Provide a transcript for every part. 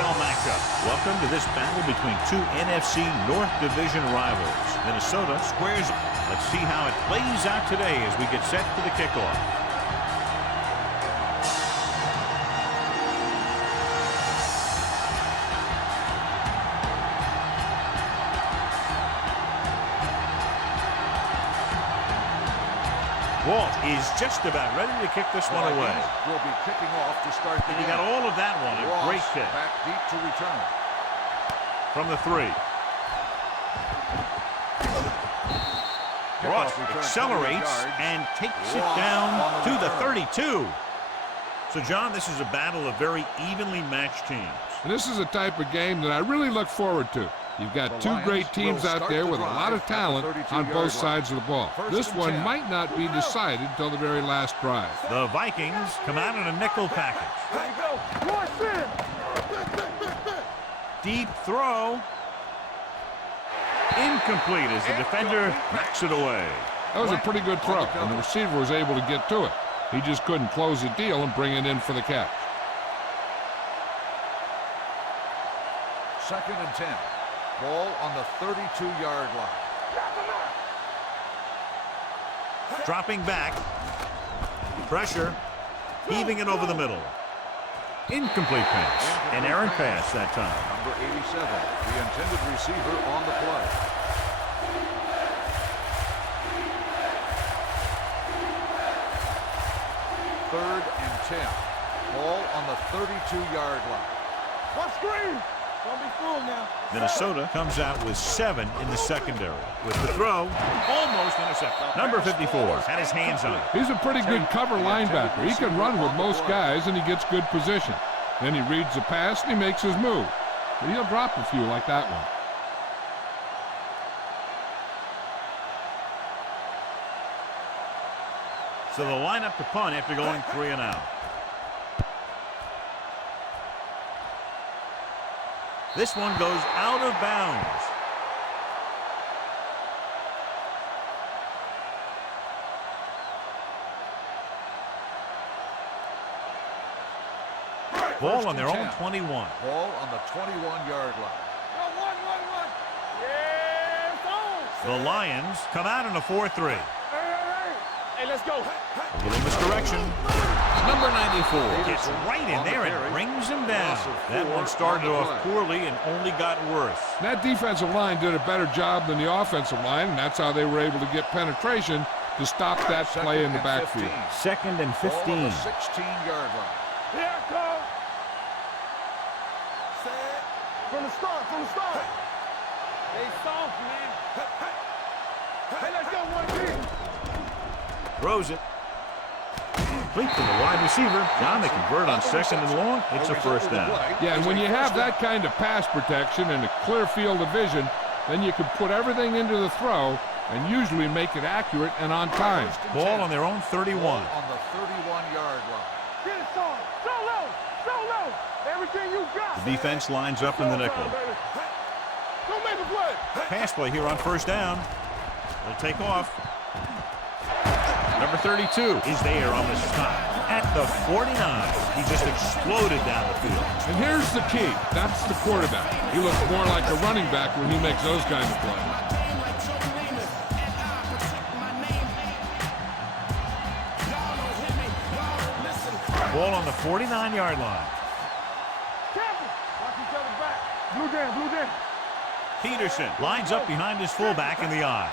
NFL matchup. Welcome to this battle between two NFC North Division rivals. Minnesota squares. Let's see how it plays out today as we get set for the kickoff. Walt is just about ready to kick this one away. Will be kicking off to start the game. He got all of that one. A great kick. Back deep to return. From the 3. Ross accelerates and takes it down to the 32. So, John, this is a battle of very evenly matched teams. And this is a type of game that I really look forward to. You've got two great teams out there with a lot of talent on both sides of the ball. This one might not be decided until the very last drive. The Vikings come out in a nickel package. Deep throw. Incomplete as the defender knocks it away. That was a pretty good throw, and the receiver was able to get to it. He just couldn't close the deal and bring it in for the catch. 2nd and 10. Ball on the 32-yard line. Dropping back. Pressure. Heaving it over the middle. Incomplete pass. An errant pass that time. Number 87, the intended receiver on the play. Third and 10. Ball on the 32-yard line. One screen. Don't be fooled now. Minnesota comes out with 7 in the secondary. With the throw, almost intercepted. Number 54 had his hands on it. He's a pretty good cover linebacker. He can run with most guys, and he gets good position. Then he reads the pass, and he makes his move. But he'll drop a few like that one. So they'll line up to punt after going 3 and out. This one goes out of bounds. Ball on their own 21. Ball on the 21-yard line. The Lions come out in a 4-3. Hey, let's go. A little misdirection. Number 94 gets right in there and brings him down. That one started off poorly and only got worse. That defensive line did a better job than the offensive line, and that's how they were able to get penetration to stop that play in the backfield. 2nd and 15. Ball on the 16-yard line. Here it comes. From the start, They soft, man. Hey, let's go, 1-2. Throws it. Complete to the wide receiver. Now they convert on 2nd and long. It's a first down. Yeah, and when you have that kind of pass protection and a clear field of vision, then you can put everything into the throw and usually make it accurate and on time. Ball on their own 31. Ball on the 31-yard line. Get it, son. So low. Everything you got. The defense lines up in the nickel. Don't make a play. Pass play here on first down. They'll take off. Number 32 is there on the stop at the 49. He just exploded down the field. And here's the key. That's the quarterback. He looks more like a running back when he makes those kinds of plays. Ball on the 49-yard line. Watch each other back. Blue down. Peterson lines up behind his fullback in the eye.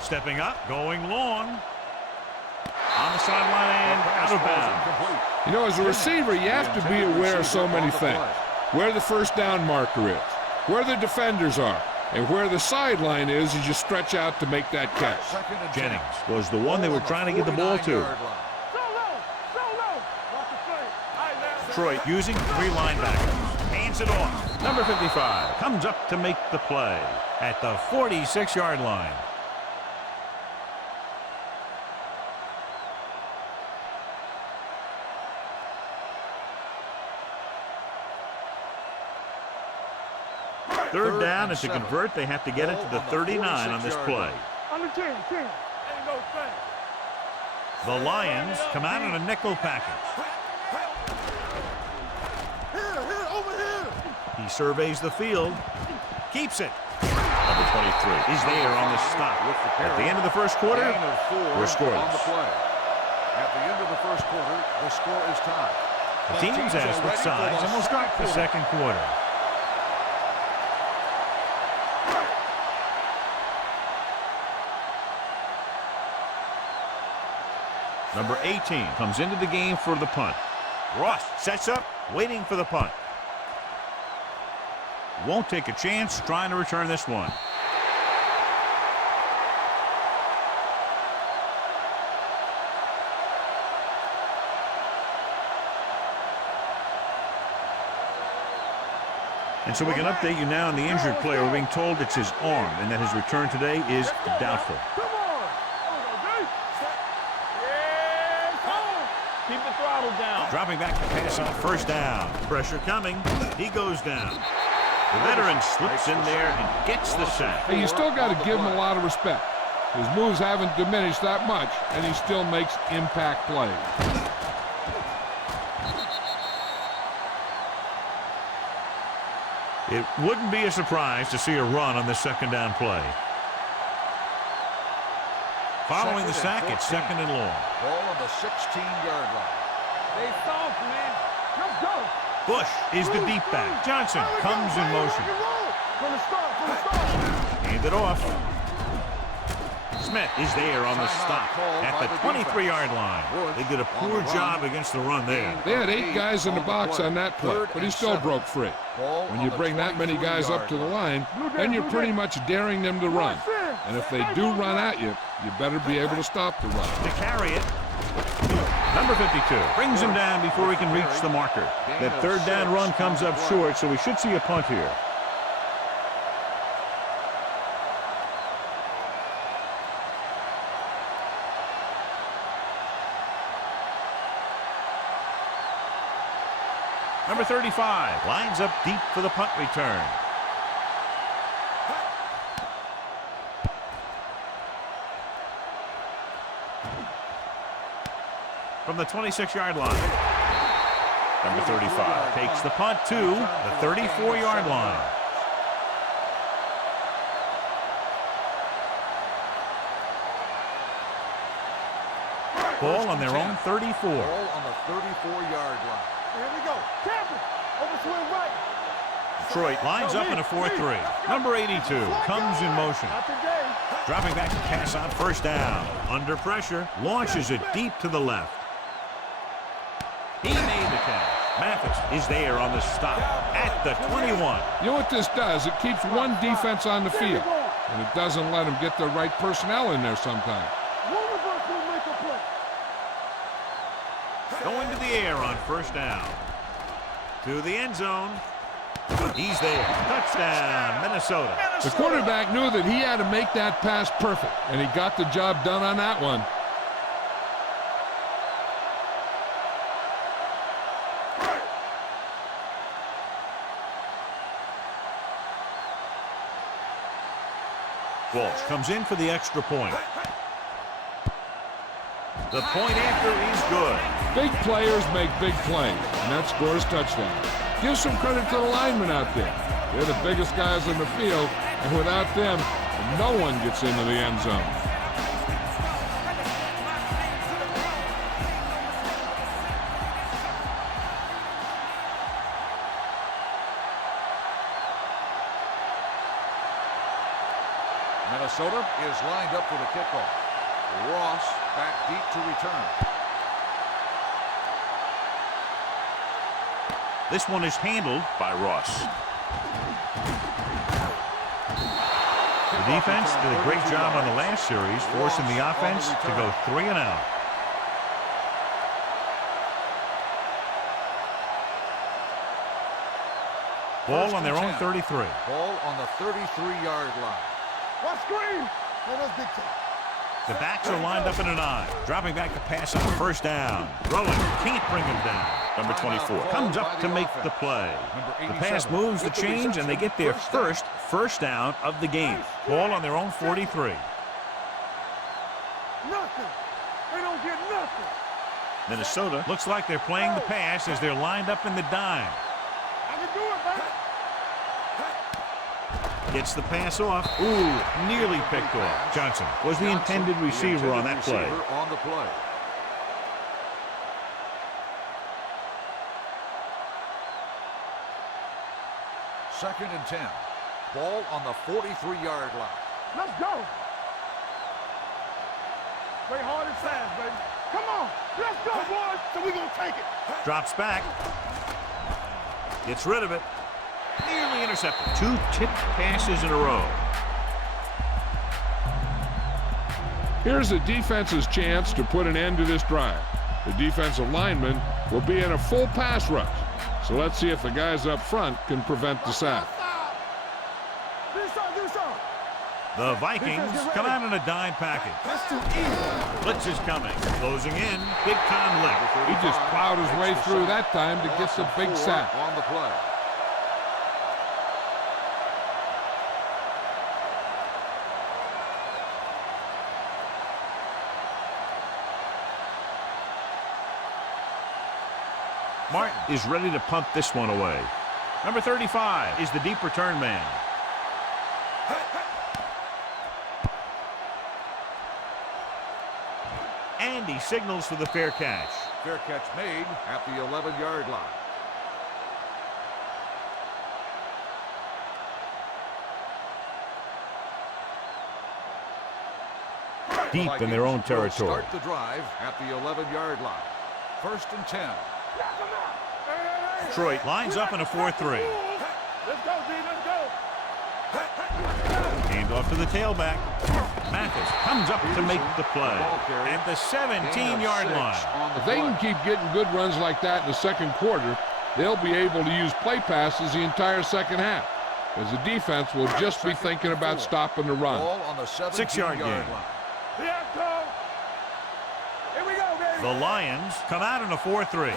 Stepping up, going long. On the sideline and out of bounds. You know, as a receiver, you have to be aware of so many things. Where the first down marker is, where the defenders are, and where the sideline is as you stretch out to make that catch. Jennings was the one they were trying to get the ball to. Detroit using 3 linebackers. Hands it off. Number 55 comes up to make the play at the 46-yard line. Third down, and to convert, they have to get it to the 39 on this play. On the 10. Ain't no thing. The Lions come out in a nickel package. He surveys the field. Keeps it. Number 23 is there on the stop. At the end of the first quarter, we're scoreless. At the end of the first quarter, the score is tied. The teams have switched sides, and we'll start the second quarter. Number 18 comes into the game for the punt. Ross sets up, waiting for the punt. Won't take a chance trying to return this one. And so we can update you now on the injured player. We're being told it's his arm and that his return today is doubtful. Keep the throttle down. Dropping back to pass on first down. Pressure coming. He goes down. The veteran slips in there and gets the sack. Hey, you still got to give him a lot of respect. His moves haven't diminished that much, and he still makes impact plays. It wouldn't be a surprise to see a run on the second down play. Following the sack, it's second and long. Ball on the 16-yard line. Stay soft, man. Let's go. Bush is the deep back. Johnson comes in motion. From the start. Hand it off. Smith is there on the stop at the 23-yard line. They did a poor job against the run there. They had 8 guys in the box on that play, but he still broke free. When you bring that many guys up to the line, then you're pretty much daring them to run. And if they do run at you, you better be able to stop the run. To carry it, number 52 brings him down before he can reach the marker. That third down run comes up short, so we should see a punt here. Number 35 lines up deep for the punt return. From the 26-yard line. Number 35 takes the punt to the 34-yard line. Ball on their own 34. Ball on the 34-yard line. Here we go. Campbell. Over swing right. Detroit lines up in a 4-3. Number 82 comes in motion. Dropping back to pass on first down. Under pressure. Launches it deep to the left. He made the catch. Mathis is there on the stop at the 21. You know what this does? It keeps one defense on the field, and it doesn't let them get the right personnel in there sometimes. Going to the air on first down. To the end zone. He's there. Touchdown, Minnesota. The quarterback knew that he had to make that pass perfect, and he got the job done on that one. Walsh comes in for the extra point. The point after is good. Big players make big plays, and that scores touchdowns. Give some credit to the linemen out there. They're the biggest guys in the field, and without them, no one gets into the end zone. Minnesota is lined up for the kickoff. Ross back deep to return. This one is handled by Ross. The defense did a great job on the last series, forcing the offense to go 3 and out. Ball on their own 33. Ball on the 33-yard line. What screen? The backs are lined up in an I. Dropping back to pass on first down. Throwing. Can't bring him down. Number 24 comes up to make the play. The pass moves the chains, and they get their first down of the game. Ball on their own 43. Nothing. They don't get nothing. Minnesota looks like they're playing the pass as they're lined up in the dime. I can do it, man. Gets the pass off. Ooh, nearly picked off. Johnson was the intended receiver on that play. On the play. Second and 10. Ball on the 43-yard line. Let's go. Play hard and fast, baby. Come on. Let's go, boys. So we're going to take it. Drops back. Gets rid of it. Nearly intercepted. 2 tipped passes in a row. Here's the defense's chance to put an end to this drive. The defensive lineman will be in a full pass rush. So let's see if the guys up front can prevent the sack. The Vikings come out in a dime package. That's too easy. Blitz is coming. Closing in. Big time lift. He just plowed his way through that time to get the big sack. On the play. Martin is ready to punt this one away. Number 35 is the deep return man. And he signals for the fair catch. Fair catch made at the 11-yard line. Deep in their own territory. Start the drive at the 11-yard line. First and 10. Detroit lines up in a 4-3. Let's go, D. Let's go. Hand off to the tailback. Mathis comes up to make the play at the 17-yard line. If they can keep getting good runs like that in the second quarter, they'll be able to use play passes the entire second half, as the defense will just be thinking about stopping the run. 6-yard gain. Here we go, baby. The Lions come out in a 4-3.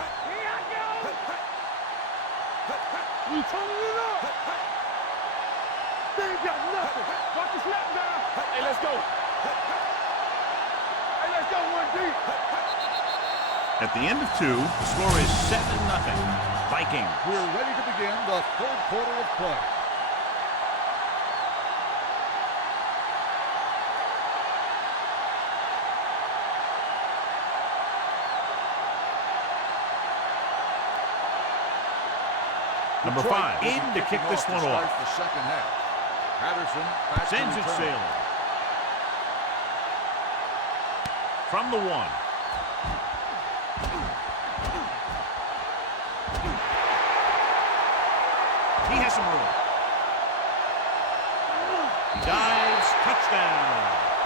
You turning it up. They ain't got nothing. Watch the snap down. Hey, let's go. Hey, let's go, 1D. At the end of 2, the score is 7-0. Vikings. We're ready to begin the third quarter of play. Number 5 in to kick this one off. The second half. Patterson Sends it sailing. From the 1. He has some room. He dives. Touchdown.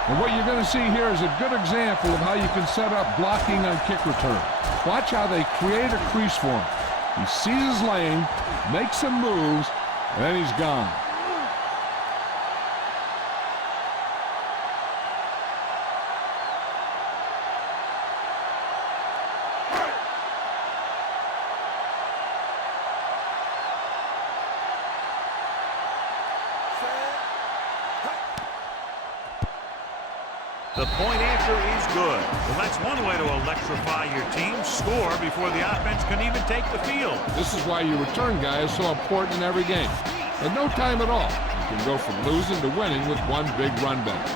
And what you're going to see here is a good example of how you can set up blocking on kick return. Watch how they create a crease for him. He sees his lane, makes some moves, and then he's gone. The point answer is good. Well, that's one way to electrify your team. Score before the offense can even take the field. This is why your return guy is so important in every game. At no time at all, you can go from losing to winning with one big run back.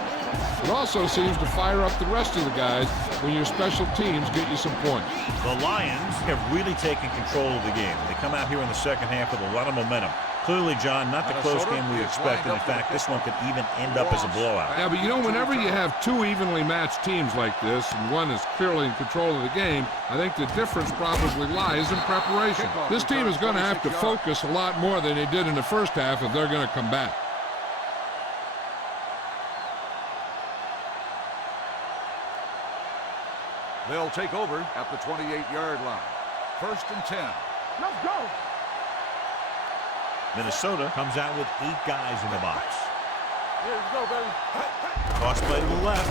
It also seems to fire up the rest of the guys when your special teams get you some points. The Lions have really taken control of the game. They come out here in the second half with a lot of momentum. Clearly, John, not the close game we expected. In fact, this one could even end up as a blowout. Yeah, but you know, whenever you have two evenly matched teams like this, and one is clearly in control of the game, I think the difference probably lies in preparation. This team is going to have to focus a lot more than they did in the first half if they're going to come back. They'll take over at the 28-yard line. First and 10. Let's go. Minnesota comes out with 8 guys in the box. Here we go, baby. Toss play to the left.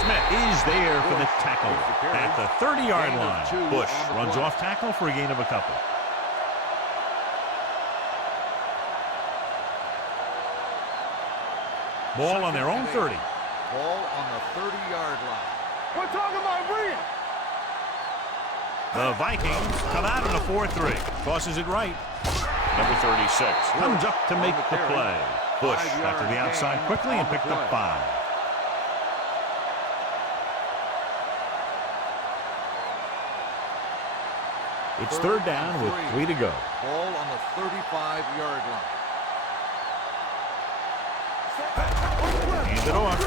Smith is there for the tackle at the 30-yard line. Bush runs off tackle for a gain of a couple. Ball on their own 30. Ball on the 30-yard line. We're talking about brilliant. The Vikings come out in a 4-3. Tosses it right. Number 36 comes up to make the play. Bush got to the outside quickly and picked up 5. It's third down with 3 to go. Ball on the 35-yard line. Hand it off.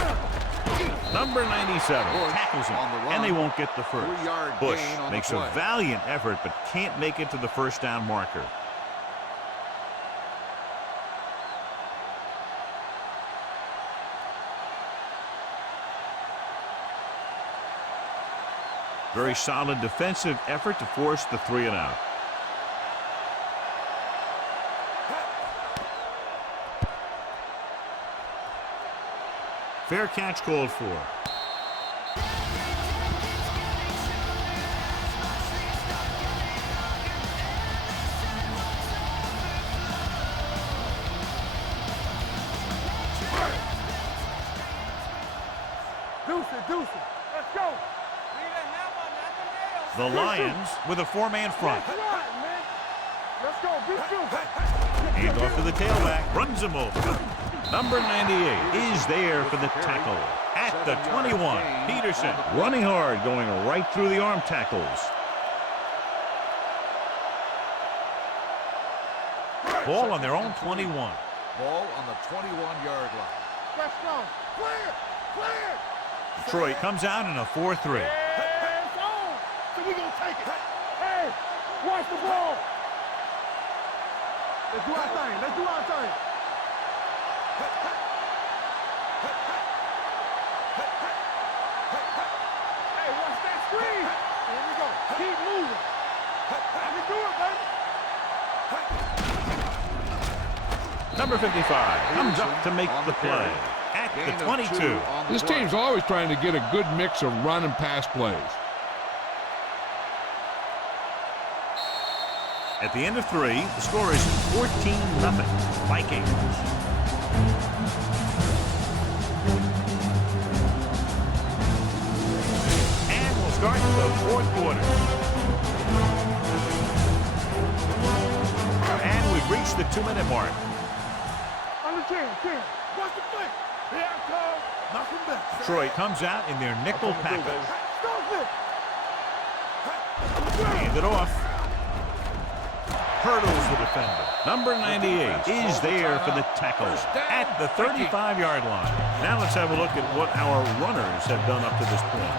Number 97 tackles him, and they won't get the first. Bush makes a valiant effort, but can't make it to the first down marker. Very solid defensive effort to force the 3 and out. Fair catch called for. Deuce, let's go. The Lions with a 4-man front. Let's go, Hand off to the tailback, runs him over. Number 98 is there for the tackle at the 21. Peterson running hard, going right through the arm tackles. Ball on their own 21. Ball on the 21-yard line. Let's go. Clear. Detroit comes out in a 4-3. So we gonna take it. Hey, watch the ball. Let's do our thing. Hey, watch that screen. Here we go. Keep moving. I can do it, baby. Number 55 comes up to make the play at the 22. This team's always trying to get a good mix of run and pass plays. At the end of 3, the score is 14-0 Vikings. And we'll start the 4th quarter. And we've reached the 2-minute mark. Under 10. Watch the play. Here I come. Knock him back. Detroit comes out in their nickel package. Stop it. Hand it off. Hurdles the defender. Number 98 is there for the tackle at the 35-yard line. Now let's have a look at what our runners have done up to this point.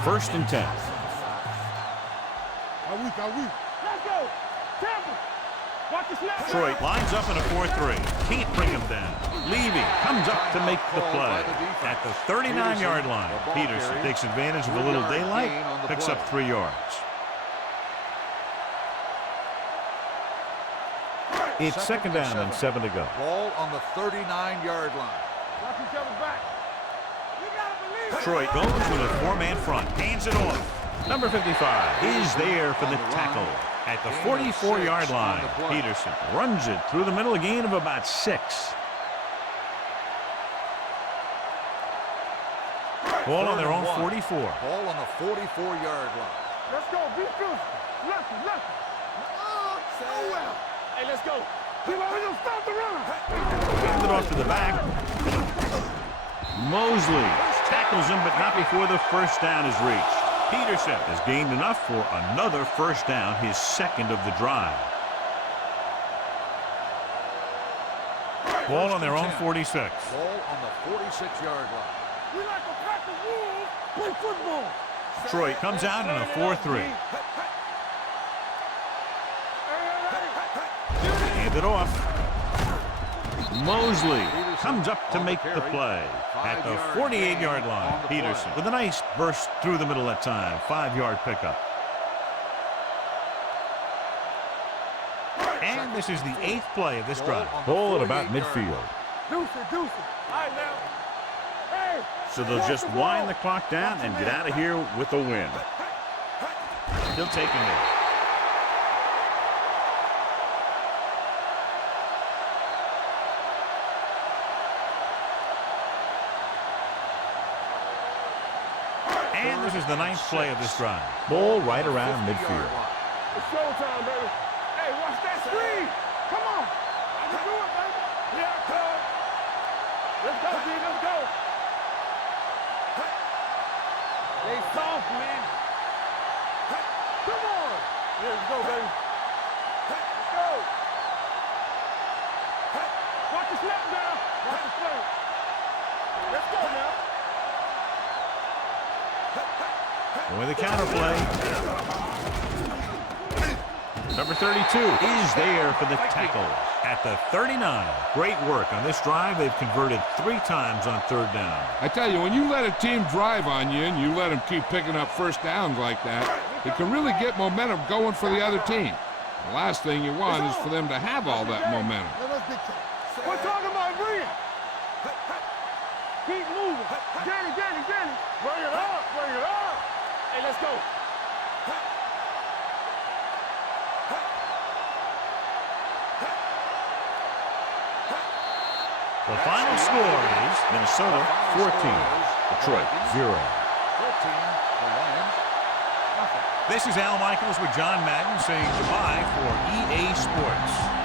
1st and 10. Let's go. Tampa. Watch the snap. Detroit lines up in a 4-3. Can't bring him down. Levy comes up to make the play at the 39-yard line. Peterson takes advantage of a little daylight, picks up 3 yards. It's 2nd down and 7 to go. Ball on the 39-yard line. Watch each other back. We gotta believe it. Detroit goes with a 4-man front. Hands it off. Number 55 is there for the tackle at the 44-yard line. Peterson runs it through the middle, a gain of about 6. Ball on their own 44. Ball on the 44-yard line. Let's go. Be good. Lucky. Oh, well. Hey, let's go. We're gonna stop the run. Hand it off to the back. Mosley tackles him, but not before the first down is reached. Peterson has gained enough for another first down, his 2nd of the drive. Ball on their own 46. Ball on the 46-yard line. We like a pack of wolves play football. Detroit comes out in a 4-3. Hand it off. Mosley comes up to make the play at the 48-yard line. Peterson with a nice burst through the middle that time. 5-yard pickup. And this is the 8th play of this drive. Ball at about midfield. Deuce it. All right, now. Hey. So they'll just wind the clock down and get out of here with a win. He'll take him in. And this is the 9th play of this drive. Ball right around midfield. It's showtime, baby. Hey, watch that screen. Come on. I can do it, baby. Yeah, come. Let's go, G. Let's go. They soft, man. Come on. Yeah, let's go, baby. Let's go. Watch the snap down. Watch the play. Let's go now. And with a counter play. Number 32 is there for the tackle at the 39. Great work on this drive. They've converted 3 times on 3rd down. I tell you, when you let a team drive on you and you let them keep picking up first downs like that, it can really get momentum going for the other team. The last thing you want is for them to have all that momentum. We're talking about bring. Keep moving. Get it. Bring it up. Hey, let's go. The final score is Minnesota 14, Detroit 0. 14, the Lions, nothing. This is Al Michaels with John Madden saying goodbye for EA Sports.